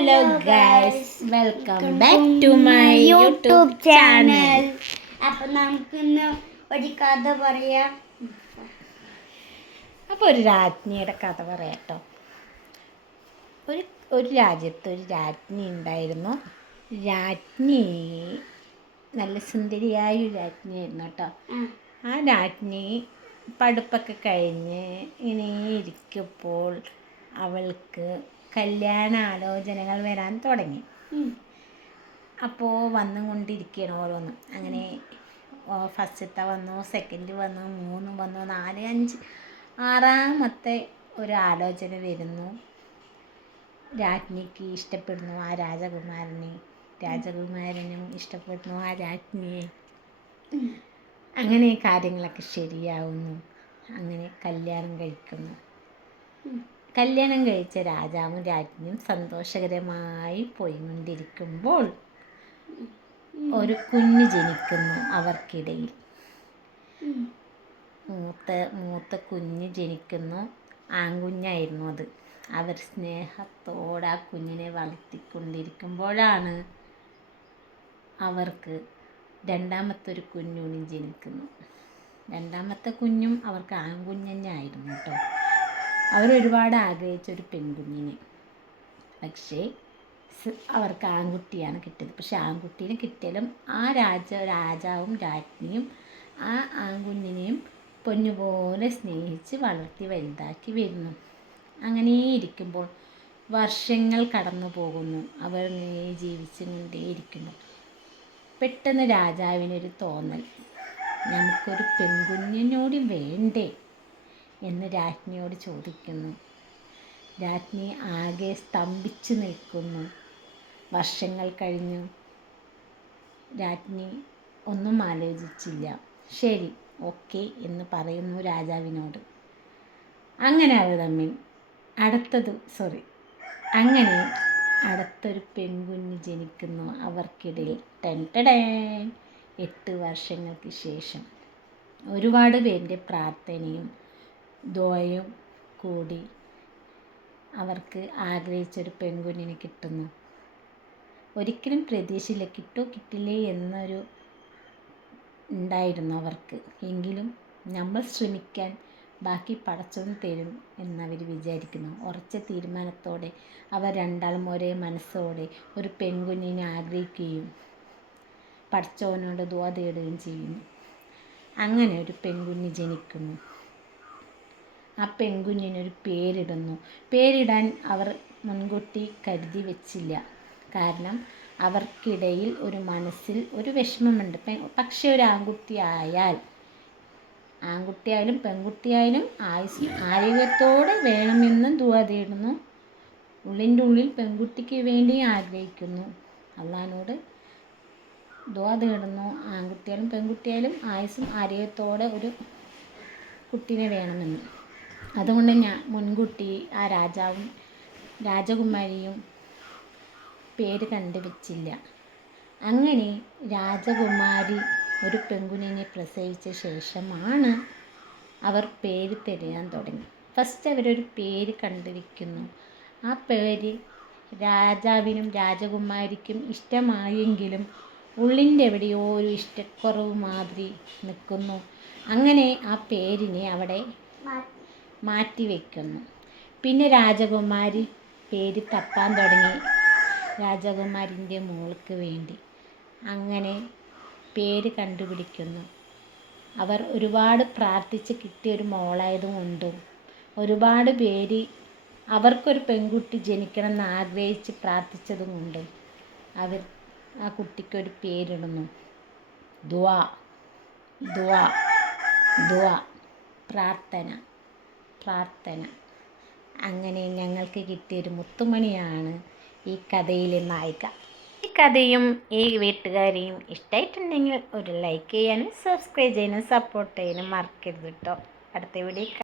Hello guys, welcome back to my YouTube channel. അപ്പം നമുക്കിന്ന് ഒരു കഥ പറയാം. അപ്പോൾ ഒരു രാജ്ഞിയുടെ കഥ പറയാട്ടോ. ഒരു രാജ്യത്ത് ഒരു രാജ്ഞി ഉണ്ടായിരുന്നു. രാജ്ഞി നല്ല സുന്ദരിയായ ഒരു രാജ്ഞിയായിരുന്നു കേട്ടോ. ആ രാജ്ഞി പഠിപ്പൊക്കെ കഴിഞ്ഞ് ഇങ്ങനെ ഇരിക്കുമ്പോൾ അവൾക്ക് കല്യാണ ആലോചനകൾ വരാൻ തുടങ്ങി. അപ്പോൾ വന്നുകൊണ്ടിരിക്കുകയാണ് ഓരോന്നും. അങ്ങനെ ഫസ്റ്റത്തെ വന്നു, സെക്കൻഡ് വന്നു, 3 വന്നു, 4, 5, 6ാമത്തെ ഒരു ആലോചന വരുന്നു. രാജ്ഞിക്ക് ഇഷ്ടപ്പെടുന്നു ആ രാജകുമാരനെ, രാജകുമാരനും ഇഷ്ടപ്പെടുന്നു ആ രാജ്ഞിയെ. അങ്ങനെ കാര്യങ്ങളൊക്കെ ശരിയാവുന്നു. അങ്ങനെ കല്യാണം കഴിക്കുന്നു. കല്യാണം കഴിച്ച രാജാവും രാജ്ഞിയും സന്തോഷകരമായി പോയിക്കൊണ്ടിരിക്കുമ്പോൾ ഒരു കുഞ്ഞ് ജനിക്കുന്നു അവർക്കിടയിൽ. മൂത്ത കുഞ്ഞ് ജനിക്കുന്നു. ആൺകുഞ്ഞായിരുന്നു അത്. അവർ സ്നേഹത്തോടെ ആ കുഞ്ഞിനെ വളർത്തിക്കൊണ്ടിരിക്കുമ്പോഴാണ് അവർക്ക് രണ്ടാമത്തൊരു കുഞ്ഞുകൂടി ജനിക്കുന്നു. രണ്ടാമത്തെ കുഞ്ഞും അവർക്ക് ആൺകുഞ്ഞ് തന്നെയായിരുന്നു കേട്ടോ. അവരൊരുപാട് ആഗ്രഹിച്ചൊരു പെൺകുഞ്ഞിനെ. പക്ഷേ അവർക്ക് ആൺകുട്ടിയാണ് കിട്ടിയത്. പക്ഷെ ആൺകുട്ടീനെ കിട്ടിയാലും ആ രാജാവും രാജ്ഞിയും ആ ആൺകുഞ്ഞിനെയും പൊന്നുപോലെ സ്നേഹിച്ച് വളർത്തി വലുതാക്കി വരുന്നു. അങ്ങനെ ഇരിക്കുമ്പോൾ വർഷങ്ങൾ കടന്നു പോകുന്നു. അവർ ജീവിച്ചുകൊണ്ടേയിരിക്കുന്നു. പെട്ടെന്ന് രാജാവിനൊരു തോന്നൽ, നമുക്കൊരു പെൺകുഞ്ഞിനോട് വേണ്ടേ എന്ന് രാജ്ഞിയോട് ചോദിക്കുന്നു. രാജ്ഞി ആകെ സ്തംഭിച്ചു നിൽക്കുന്നു. വർഷങ്ങൾ കഴിഞ്ഞു. രാജ്ഞി ഒന്നും ആലോചിച്ചില്ല. ശരി, ഓക്കെ എന്ന് പറയുന്നു രാജാവിനോട്. അങ്ങനെ അവർ തമ്മിൽ അങ്ങനെ അടുത്തൊരു പെൺകുഞ്ഞ് ജനിക്കുന്നു അവർക്കിടയിൽ. 8 വർഷങ്ങൾക്ക് ശേഷം ഒരുപാട് പേരുടെ പ്രാർത്ഥനയും ദുആയും കൂടി അവർക്ക് ആഗ്രഹിച്ചൊരു പെൺകുഞ്ഞിനെ കിട്ടുന്നു. ഒരിക്കലും പ്രതീക്ഷയില്ല, കിട്ടോ കിട്ടില്ലേ എന്നൊരു ഉണ്ടായിരുന്നു അവർക്ക്. എങ്കിലും നമ്മൾ ശ്രമിക്കാൻ ബാക്കി പടച്ചവൻ തരും എന്നവർ വിചാരിക്കുന്നു. ഉറച്ച തീരുമാനത്തോടെ അവർ രണ്ടാളും ഒരേ മനസ്സോടെ ഒരു പെൺകുഞ്ഞിനെ ആഗ്രഹിക്കുകയും പടച്ചവനോട് ദുആ തേടുകയും ചെയ്യുന്നു. അങ്ങനെ ഒരു പെൺകുഞ്ഞ് ജനിക്കുന്നു. ആ പെൺകുഞ്ഞിനൊരു പേരിടുന്നു. പേരിടാൻ അവർ മുൻകൂട്ടി കരുതി വെച്ചില്ല. കാരണം അവർക്കിടയിൽ ഒരു മനസ്സിൽ ഒരു വിഷമമുണ്ട്. പക്ഷേ ഒരു ആൺകുട്ടിയായാലും പെൺകുട്ടിയായാലും ആരോഗ്യത്തോടെ വേണമെന്ന് ദുആ തേടുന്നു. ഉള്ളിൻ്റെ ഉള്ളിൽ പെൺകുട്ടിക്ക് വേണ്ടി ആഗ്രഹിക്കുന്നു. അള്ളാഹുവിനോട് ദുആ തേടുന്നു. ആൺകുട്ടിയായാലും പെൺകുട്ടിയായാലും ആയുസ്സും ആരോഗ്യത്തോടെ ഒരു കുട്ടീനെ വേണമെന്ന്. അതുകൊണ്ട് ഞാൻ മുൻകൂട്ടി ആ രാജാവും രാജകുമാരിയും പേര് കണ്ടുവച്ചില്ല. അങ്ങനെ രാജകുമാരി ഒരു പെൺകുഞ്ഞിനെ പ്രസവിച്ച ശേഷമാണ് അവർ പേര് തിരയാൻ തുടങ്ങി. ഫസ്റ്റ് അവരൊരു പേര് കണ്ടുവയ്ക്കുന്നു. ആ പേര് രാജാവിനും രാജകുമാരിക്കും ഇഷ്ടമായെങ്കിലും ഉള്ളിൻ്റെ എവിടെയോ ഒരു ഇഷ്ടക്കുറവ് മാതിരി നിൽക്കുന്നു. അങ്ങനെ ആ പേരിനെ അവിടെ മാറ്റി വയ്ക്കുന്നു. പിന്നെ രാജകുമാരി പേര് തപ്പാൻ തുടങ്ങി രാജകുമാരിൻ്റെ മോൾക്ക് വേണ്ടി. അങ്ങനെ പേര് കണ്ടുപിടിക്കുന്നു. അവർ ഒരുപാട് പ്രാർത്ഥിച്ച് കിട്ടിയൊരു മോളായതുകൊണ്ടും ഒരുപാട് പേര് അവർക്കൊരു പെൺകുട്ടി ജനിക്കണമെന്ന് ആഗ്രഹിച്ച് പ്രാർത്ഥിച്ചതും കൊണ്ടും അവർ ആ കുട്ടിക്കൊരു പേരിടുന്നു. ദുആ ദുആ ദുആ, പ്രാർത്ഥന. അങ്ങനെ ഞങ്ങൾക്ക് കിട്ടിയൊരു മുത്തുമണിയാണ് ഈ കഥയിലെ നായിക. ഈ കഥയും ഈ വീട്ടുകാരെയും ഇഷ്ടമായിട്ടുണ്ടെങ്കിൽ ഒരു ലൈക്ക് ചെയ്യാനും സബ്സ്ക്രൈബ് ചെയ്യാനും സപ്പോർട്ട് ചെയ്യാനും മറക്കരുത് കേട്ടോ. അടുത്ത വീഡിയോ